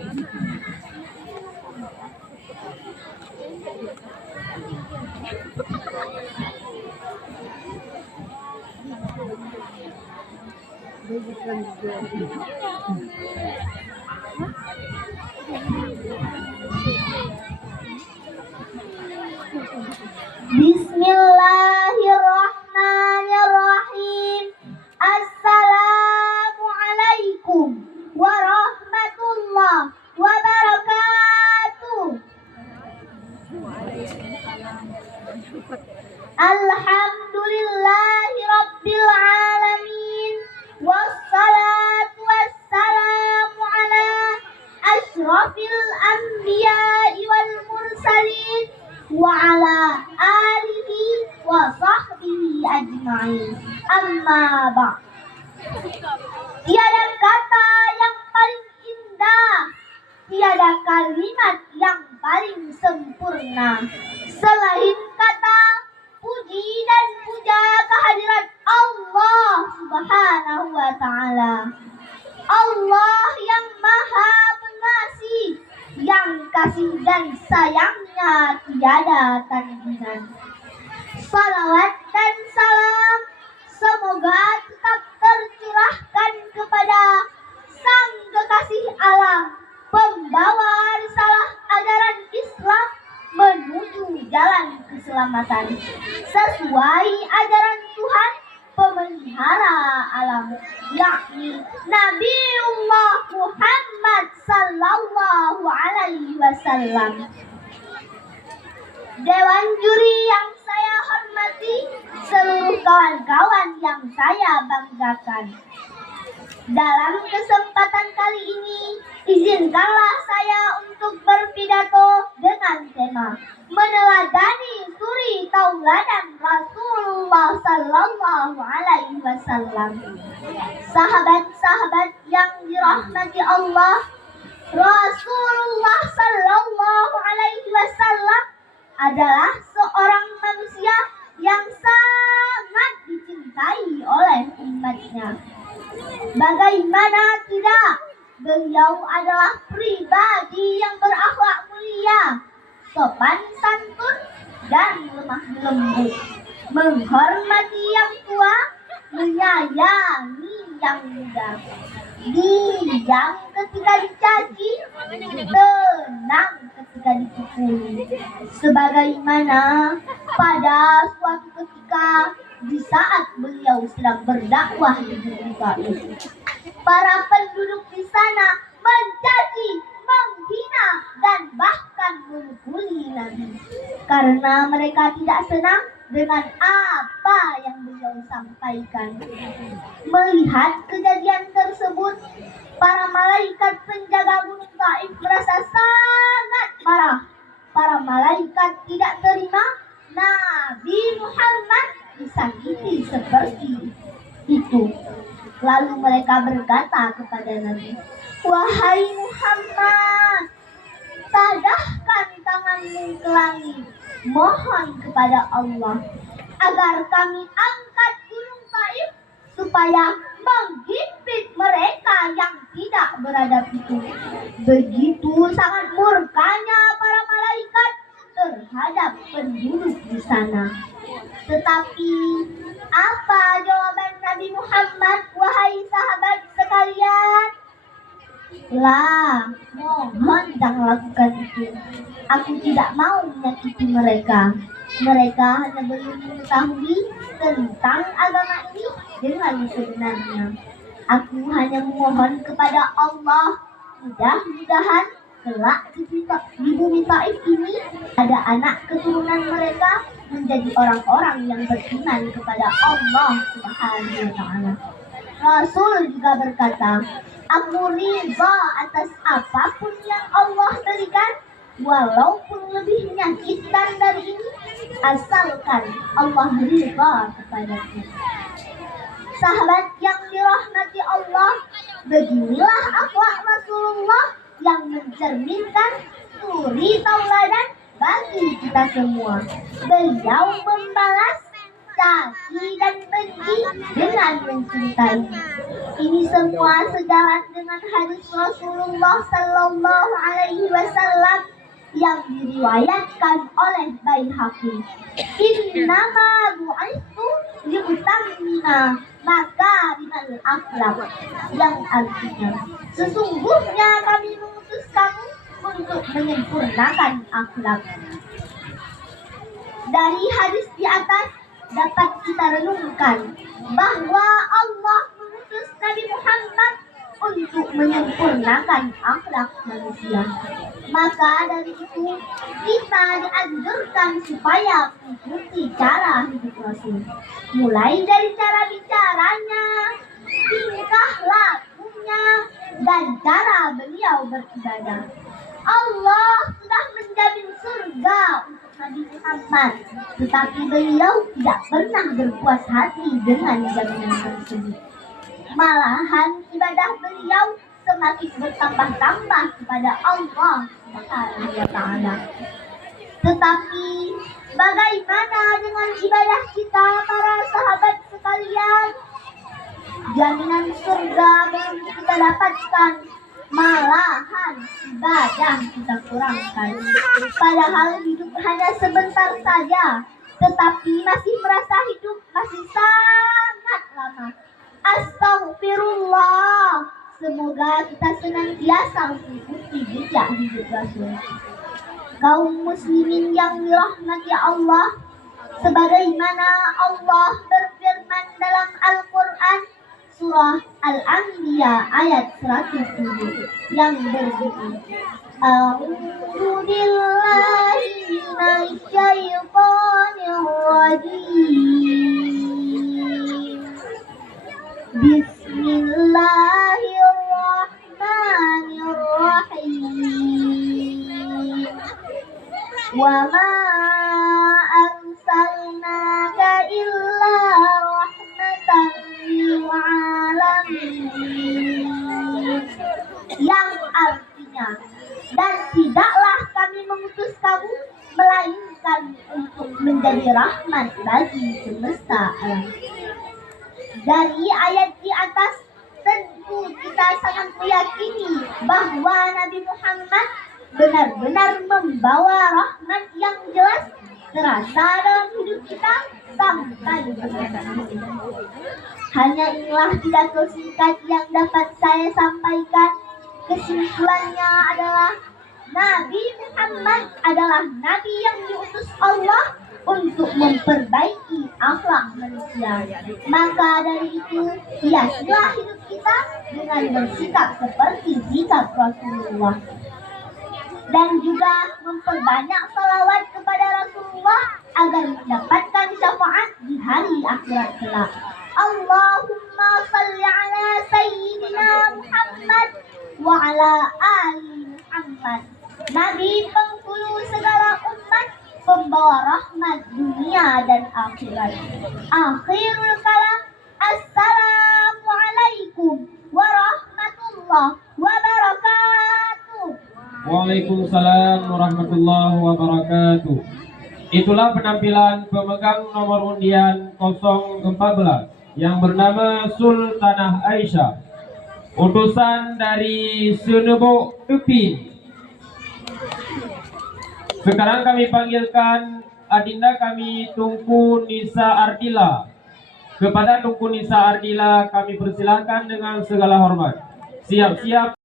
Bismillahirrahmanirrahim. Assalamualaikum warahmatullahi wabarakatuh. Alhamdulillahi rabbil alamin. Wassalatu wassalamu ala asyrafil anbiya'i wal mursalin wa ala alihi wa sahbihi ajma'in. Amma ba'd. Tiada kata yang paling indah, tiada kalimat yang paling sempurna selain kata puji dan puja kehadirat Allah Subhanahu wa ta'ala. Allah yang maha pengasih, yang kasih dan sayangnya tiada tandingan. Salawat dan salam semoga tetap tercurahkan kepada Sang Kekasih Alam, pembawa risalah ajaran Islam menuju jalan keselamatan sesuai ajaran Tuhan pemelihara alam, yakni Nabiullah Muhammad sallallahu alaihi wasallam. Dewan juri yang saya hormati, seluruh kawan-kawan yang saya banggakan. Dalam kesempatan kali ini, izinkanlah saya untuk berpidato dengan tema meneladani suri tauladan Rasulullah sallallahu alaihi wasallam. Sahabat-sahabat yang dirahmati Allah, Rasulullah sallallahu alaihi wasallam adalah seorang manusia yang sangat dicintai oleh umatnya. Bagaimana tidak, beliau adalah pribadi yang berakhlak mulia, sopan santun dan lemah lembut, menghormati yang tua, menyayangi yang muda, diam ketika dicaci, tenang ketika dipukuli. Sebagaimana pada suatu ketika di saat beliau sedang berdakwah di Bukit Taif, para penduduk di sana mencaci, menghina dan bahkan memukuli Nabi karena mereka tidak senang dengan apa yang beliau sampaikan. Melihat kejadian tersebut, para malaikat penjaga Gunung Taif merasa sangat marah. Para malaikat tidak terima Nabi Muhammad disakiti seperti itu. Lalu mereka berkata kepada Nabi, "Wahai Muhammad, tadahkan tanganmu ke langit, mohon kepada Allah agar kami angkat Gunung Taif supaya menghimpit mereka yang tidak beradab itu." Begitu sangat murkanya para malaikat terhadap penduduk di sana. Tetapi apa jawaban Nabi Muhammad, wahai sahabat sekalian? Lah, mohon jangan lakukan itu. Aku tidak mau menyakiti mereka. Mereka hanya belum mengetahui tentang agama ini dengan sebenarnya. Aku hanya memohon kepada Allah, mudah-mudahan kelak di bumi Taif ini ada anak keturunan mereka menjadi orang-orang yang beriman kepada Allah Subhanahu wa ta'ala. Rasul juga berkata, aku ridha atas apapun yang Allah berikan, walaupun lebih menyakitkan dari ini, asalkan Allah ridha kepadaku. Sahabat yang dirahmati Allah, beginilah akhlak Rasulullah yang mencerminkan suri tauladan bagi kita semua. Beliau membalas caci dan benci dengan mencintai. Ini semua sejalan dengan hadis Rasulullah Sallallahu Alaihi Wasallam yang diriwayatkan oleh Baihaqi. Innama bu'itsu liutammima makarimal akhlak, yang artinya sesungguhnya kami mengutus kamu untuk menyempurnakan akhlak. Dari hadis di atas dapat kita renungkan bahwa Allah mengutus Nabi Muhammad untuk menyempurnakan akhlak manusia. Maka dari itu kita dianjurkan supaya mengikuti cara hidup Rasul, mulai dari cara bicaranya, tingkah lakunya, dan cara beliau beribadah. Allah sudah menjamin surga untuk Nabi Muhammad, tetapi beliau tidak pernah berpuas hati dengan jaminan tersebut. Malahan ibadah beliau semakin bertambah-tambah kepada Allah Subhanahu wa Ta'ala. Tetapi bagaimana dengan ibadah kita, para sahabat sekalian? Jaminan surga belum kita dapatkan, malahan ibadah kita kurangkan. Padahal hidup hanya sebentar saja, tetapi masih merasa hidup masih sangat lama. Astaghfirullah. Semoga kita senantiasa mengikuti jejak hidup Rasul. Kaum muslimin yang dirahmati Allah, sebagaimana Allah berfirman dalam Al-Quran surah Al-Anbiya ayat 107 yang berbunyi, A'udzu billahi minasy syaithanir rajim. Bismillahirrahmanirrahim. Wa ma arsalnaka illa rahmatan lil alamin. Yang artinya, dan tidaklah kami mengutus kamu melainkan untuk menjadi rahmat bagi semesta alam. Dari ayat di atas tentu kita sangat meyakini bahwa Nabi Muhammad benar-benar membawa rahmat yang jelas terasa dalam hidup kita sampai ke. Hanya inilah pidato singkat yang dapat saya sampaikan. Kesimpulannya adalah Nabi Muhammad adalah Nabi yang diutus Allah untuk memperbaiki akhlak manusia. Maka dari itu, hiasilah hidup kita dengan bersikap seperti sikap Rasulullah, dan juga memperbanyak salawat kepada Rasulullah agar mendapatkan syafaat di hari akhirat kelak. Allahumma salli ala Sayyidina Muhammad wa ala ali Muhammad, Nabi penghulu segala umat, pembawa rahmat dunia dan akhirat. Akhirul kalam, assalamualaikum warahmatullahi wabarakatuh. Waalaikumsalam warahmatullahi wabarakatuh. Itulah penampilan pemegang nomor undian 014 yang bernama Sultanah Aisyah, utusan dari Sunebo Upin. Sekarang kami panggilkan adinda kami Tunku Nisa Ardila. Kepada Tunku Nisa Ardila kami persilahkan dengan segala hormat. Siap-siap.